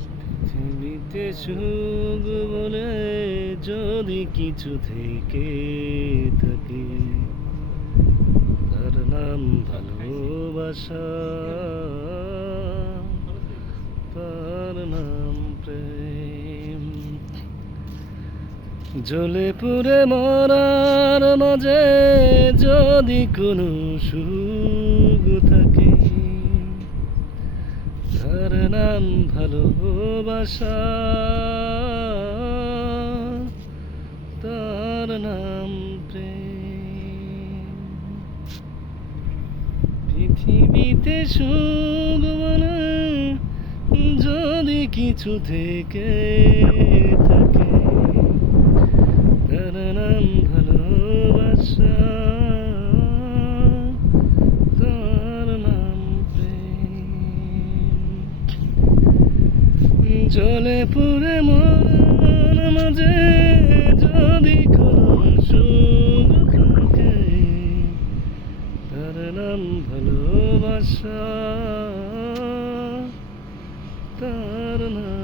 পৃথিবীতে সুখ বলে যদি কিছু থেকে থাকে, তার নাম ভালোবাসা, তার নাম প্রেম। জ্বলে পুড়ে মরার মাঝে যদি কোনো সুখ থাকে, তার নাম ভালোবাসা, তার নাম প্রেম। পৃথিবীতে সুখ বলে যদি কিছু থেকে থাকে, তার নাম ভালোবাসা, তার নাম প্রেম। জ্বলে পুড়ে মরার মাঝে যদি কোনো সুখ থাকে, তার নাম ভালোবাসা, তার নাম